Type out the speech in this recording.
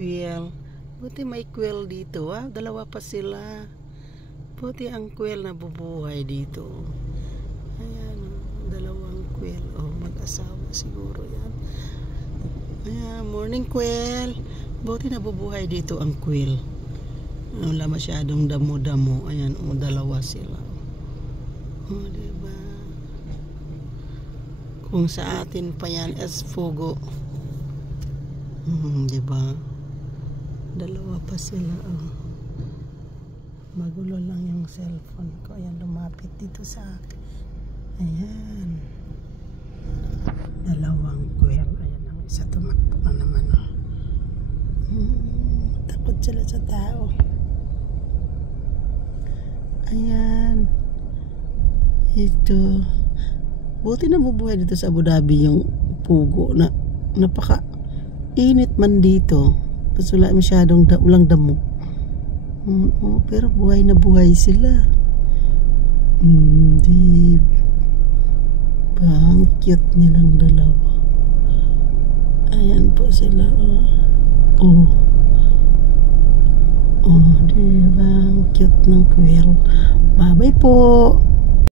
quail. Buti may quail dito, ah. Dalawa pa sila. Buti ang quail na bubuhay dito. Ayan, dalawang quail. Oh, mag-asawa siguro yan. Ayan, morning quail. Buti nabubuhay dito ang quail. Wala masyadong damo-damo. Ayan, oh, dalawa sila. Oh, diba? Kung sa atin pa yan as fugo. Diba? Dalawa pa sila. Oh. Magulo lang yung cellphone ko. Ayan, lumapit dito sa akin. Ayan. Dalawang quail. Ayan, ang isa tumakbo na naman. Oh. Takot sila sa tao. Ayan. Ito. Buti na bubuhay dito sa Abu Dhabi yung pugo na napaka init man dito. Kasi wala masyadong ulang damo. Pero buhay na buhay sila. Di ba? Ang cute niya ng dalawa. Ayan po sila. Oh. Oh, di ba? Ang cute ng quail. Bye-bye po.